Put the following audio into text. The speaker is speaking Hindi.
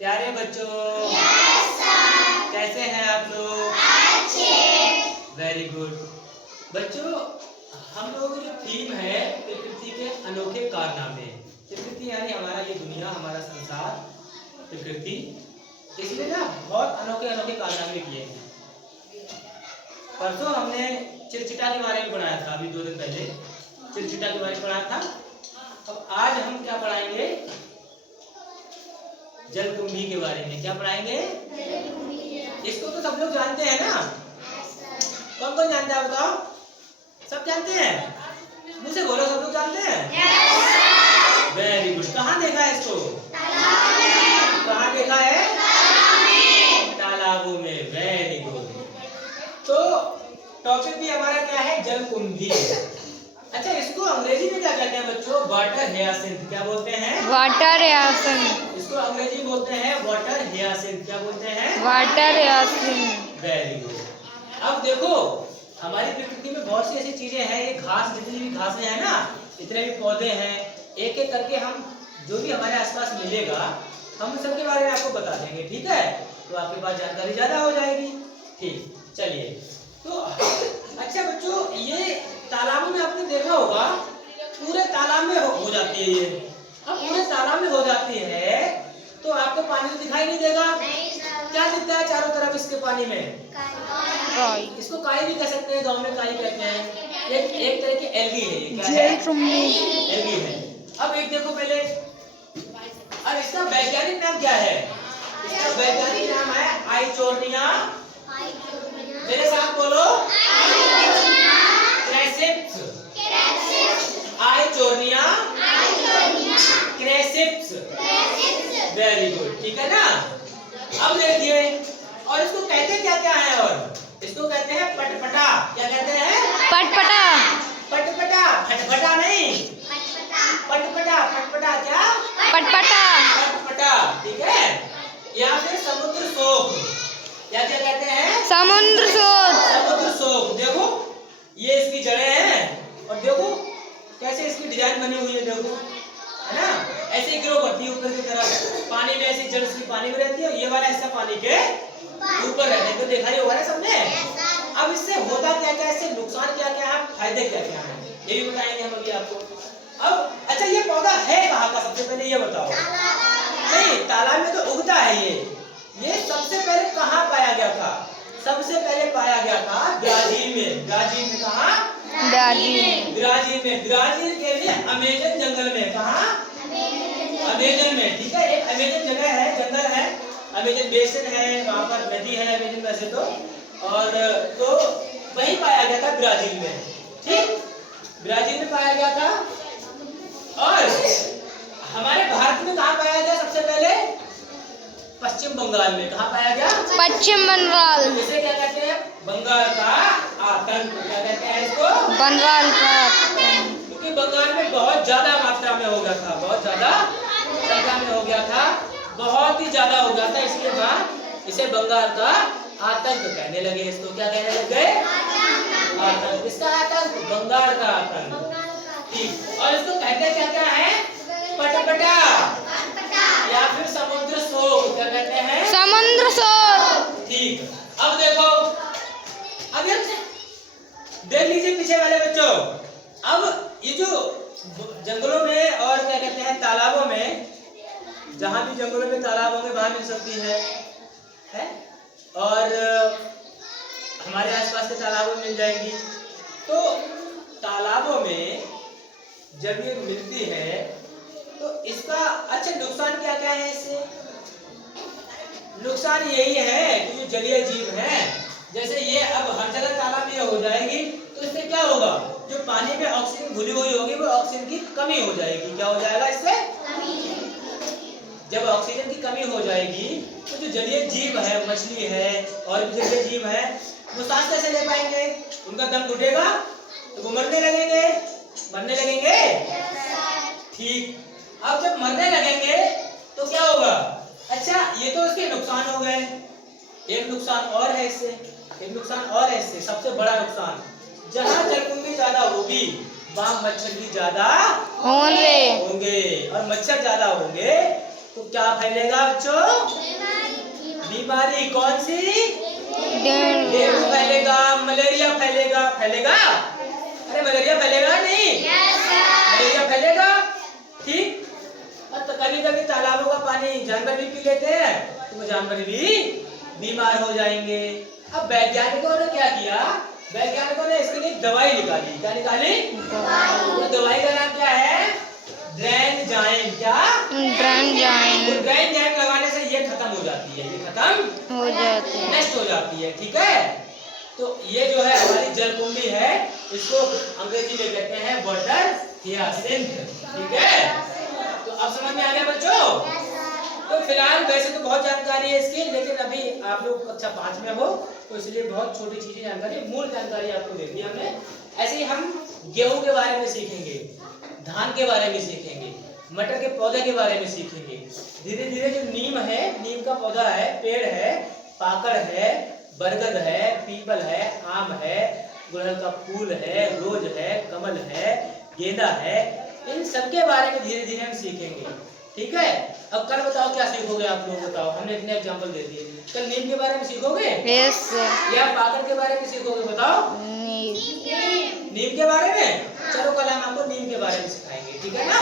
प्यारे बच्चों, कैसे हैं आप लोग? Very good. बच्चों, हम लोगों की जो थीम है प्रकृति के अनोखे कारनामे। प्रकृति यानी हमारा ये दुनिया, हमारा संसार, प्रकृति, इसमें ना बहुत अनोखे अनोखे कारनामे किए हैं। परसों हमने चिरचिटा के बारे में पढ़ाया था, अभी 2 दिन पहले चिरचिटा के बारे में पढ़ाया था। अब आज हम क्या पढ़ाएंगे? जलकुंभी के बारे में। क्या पढ़ाएंगे? इसको तो सब लोग जानते हैं ना? कौन कौन जानता है बताओ? सब जानते हैं? मुझसे बोलो, सब लोग जानते हैं? Very good. कहाँ देखा है इसको? कहाँ देखा है? तालाबों में। Very good. तो टॉपिक भी हमारा क्या है? जलकुंभी। अच्छा, इसको अंग्रेजी में क्या कहते हैं बच्चों? वाटर हियासिंथ। क्या बोलते हैं? वाटर हियासिंथ। इसको अंग्रेजी में बोलते हैं वाटर हियासिंथ। क्या बोलते हैं? Water hyacinth. Very good. अब देखो, हमारी प्रकृति में बहुत सी ऐसी चीजें हैं, ये घास, जितनी भी घासें हैं ना, इतने भी पौधे हैं, एक एक करके हम जो भी हमारे आसपास मिलेगा, हम उन सबके बारे में आपको बता देंगे। ठीक है? तो आपके पास जानकारी ज्यादा हो जाएगी। ठीक, चलिए। तो अच्छा बच्चों, ये तालाबों में आपने देखा होगा, पूरे तालाब में हो जाती है ये। अब पूरे तालाब में हो जाती है तो आपको पानी तो दिखाई नहीं देगा। क्या दिखता है चारों तरफ इसके पानी में? इसको काई भी कह सकते हैं, गांव में काई कहते हैं। एक तरह की एल्गी है। क्या है? एल्गी है। अब एक देखो पहले, अब इसका वैज्ञानिक नाम क्या है? इसका वैज्ञानिक नाम है आइचोर्निया। मेरे साथ बोलो, क्रेसिप्स। आइचोर्निया क्रेसिप्स। Very good. ठीक है ना? अब देखिए, और इसको कहते क्या क्या है? और इसको कहते हैं पटपटा। क्या कहते हैं? पटपटा। पटपटा, फटफटा नहीं, पटपटा। पटपटा क्या? पटपटा। पटपटा। ठीक है? या फिर समुद्र शोक। क्या क्या कहते हैं? समुद्र शोक। समुद्र शोक। देखो, ये इसकी जड़ें हैं, और देखो कैसे इसकी डिजाइन बनी हुई है। देखो, है ना? ऐसे ग्रो करती है ऊपर की तरफ, पानी में ऐसी जड़ इसकी पानी में रहती है, ये वाला हिस्सा पानी के ऊपर रहता है। तो देखा ही होगा ना सबने। अब इससे होता क्या क्या, इससे नुकसान क्या क्या है, फायदे क्या क्या है, ये भी बताएंगे हम अभी आपको। अब अच्छा, ये पौधा है कहाँ का? सबसे पहले ये बताओ। नहीं, तालाब में तो उगता है ये सबसे पहले कहाँ पाया गया था? सबसे पहले पाया गया था ब्राजील में। ब्राजील में कहाँ? ब्राजील में। ब्राजील के लिए अमेजन जंगल में। कहाँ? अमेजन में। ठीक है? एक अमेजन जगह है, जंगल है, अमेजन बेसिन है, वहां पर नदी है अमेजन वैसे तो, और तो वहीं पाया गया था ब्राजील में। ठीक, ब्राजील में पाया गया था। और हमारे भारत में कहाँ पाया गया सबसे पहले? पश्चिम बंगाल में। कहाँ पाया गया? पश्चिम बंगाल। इसे क्या कहते हैं? बंगाल का आतंक। क्या कहते हैं इसको? बंगाल का। क्योंकि बंगाल में बहुत ज्यादा मात्रा में हो गया था, बहुत ज्यादा संख्या में हो गया था, बहुत ही ज्यादा हो गया था, इसलिए वहाँ इसे बंगाल का आतंक कहने लगे। इसको क्या कहने लग गए? आतंक। इसका आतंक, बंगाल का आतंक। ठीक, और इसको कहते क्या क्या है? पटपटा या फिर समुद्र शोक। क्या कहते हैं? समुद्र शोक। ठीक। अब देखो, अब देख लीजिए पीछे वाले बच्चों। अब ये जो जंगलों में और क्या कहते हैं तालाबों में, जहां भी जंगलों में तालाब होंगे वहां मिल सकती है? और हमारे आसपास के तालाबों में मिल जाएंगी। तो तालाबों में जब ये मिलती है तो इसका अच्छा नुकसान क्या क्या है? इससे नुकसान यही है कि जो जलीय जीव हैं, जैसे ये अब हर जगह तालाब में हो जाएगी तो इससे क्या होगा? जो पानी में ऑक्सीजन घुली हुई होगी वो ऑक्सीजन की कमी हो जाएगी। क्या हो जाएगा इससे? जब ऑक्सीजन की कमी हो जाएगी तो जो जलीय जीव है, मछली है और भी जलीय जीव है, वो सांस कैसे ले पाएंगे? उनका दम घुटेगा तो वो मरने लगेंगे। ठीक, अब जब मरने लगेंगे तो क्या होगा? अच्छा, ये तो इसके नुकसान हो गए। एक नुकसान और है इससे, सबसे बड़ा नुकसान, जहाँ जलकुंभी ज्यादा होगी वहाँ मच्छर भी ज्यादा होंगे, और मच्छर ज्यादा होंगे तो क्या फैलेगा बच्चों? बीमारी। कौन सी? डेंगू फैलेगा, मलेरिया फैलेगा। फैलेगा? अरे मलेरिया फैलेगा नहीं? मलेरिया फैलेगा, ठीक। और तो कभी कभी तालाबों का पानी जानवर भी पी लेते हैं, तो वो जानवर भी बीमार हो जाएंगे। अब वैज्ञानिकों ने क्या किया? वैज्ञानिकों ने इसके लिए दवाई निकाली। क्या निकाली? वो दवाई का नाम क्या है? ड्रेनजाइम। क्या? ड्रेनजाइम। ड्रेनजाइम लगाने से ये खत्म हो जाती है, ये खत्म हो जाती है, नष्ट हो जाती है, ठीक है। तो ये जो है हमारी जलकुंभी है, इसको अंग्रेजी में कहते हैं वाटर हियासिंथ, ठीक है। तो अब समझ में आ गया बच्चों? तो फिलहाल वैसे तो बहुत जानकारी है इसकी, लेकिन अभी आप लोग कक्षा 5 में हो, तो इसलिए बहुत छोटी चीजें जानकारी, मूल जानकारी आपको दे दी हमने। ऐसे ही हम गेहूं के बारे में सीखेंगे, धान के बारे में सीखेंगे, मटर के पौधे के बारे में सीखेंगे। धीरे धीरे जो नीम है, नीम का पौधा है, पेड़ है, पाकड़ है, बरगद है, पीपल है, आम है, गुड़हल का फूल है, रोज है, कमल है, गेंदा है, इन सब के बारे में धीरे धीरे हम सीखेंगे, ठीक है। अब कल बताओ क्या सीखोगे आप लोग? बताओ, हमने इतने एग्जाम्पल दे दिए। कल नीम के बारे में सीखोगे यस या पाकड़ के बारे में सीखोगे? बताओ। नीम के बारे में? चलो कल हम आपको नीम के बारे में सिखाएंगे, ठीक है ना।